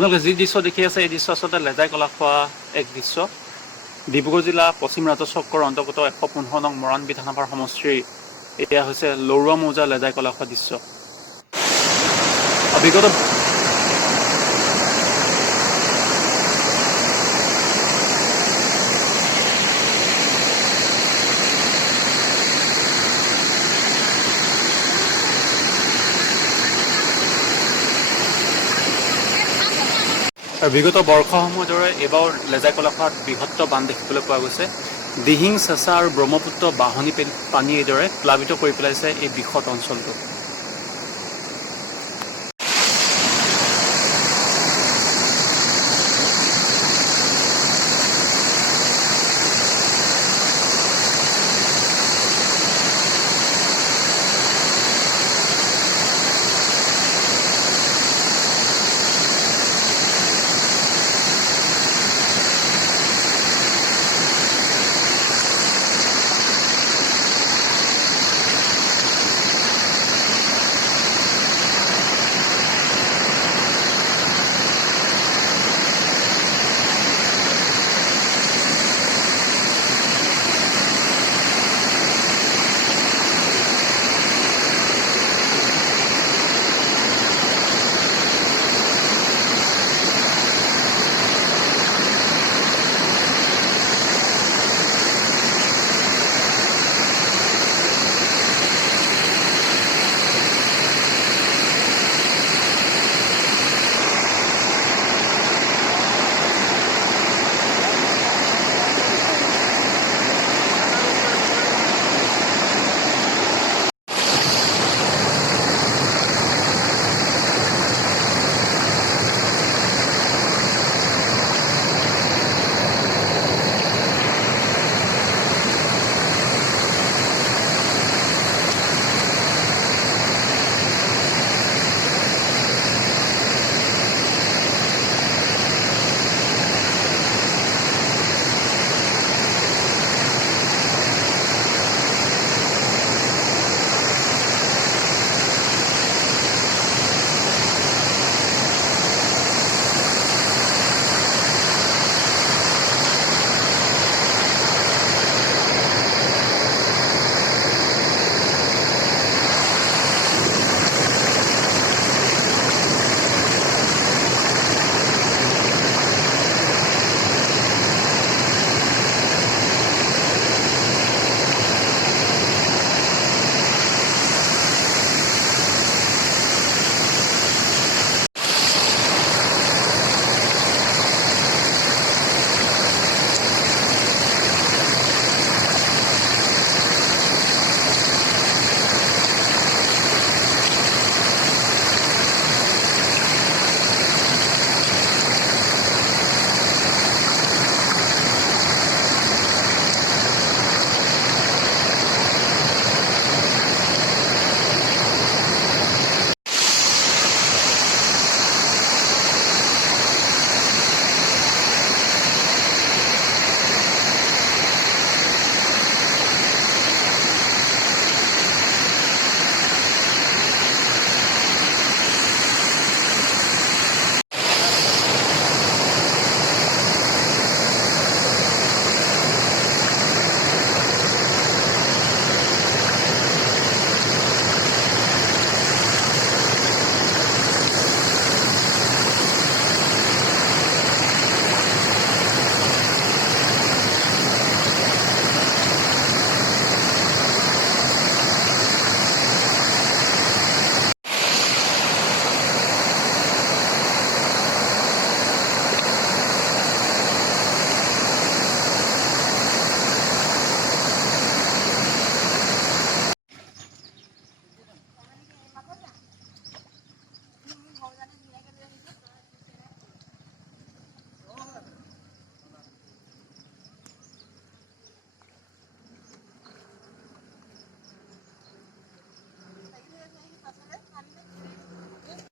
আপোনালোকে যি দৃশ্য দেখি আছে এই দৃশ্য আচলতে লেজাই কলাখোৱা এক দৃশ্য। ডিব্ৰুগড় জিলা পশ্চিম ৰাজচক্ৰৰ অন্তৰ্গত 115 নং মৰাণ বিধানসভাৰ সমষ্টিৰ এয়া হৈছে লৰুৱা মৌজা লেজাই কলাখোৱা দৃশ্য। বিগত বৰ্ষসমূহৰ দৰে এইবাৰ লেজাই কলাখোৱাত বৃহত্তৰ বান দেখিবলৈ পোৱা গৈছে। দিহিং, চেঁচা আৰু ব্ৰহ্মপুত্ৰ বাঢ়নি পানী এইদৰে প্লাবিত কৰি পেলাইছে এই বৃহৎ অঞ্চলটো।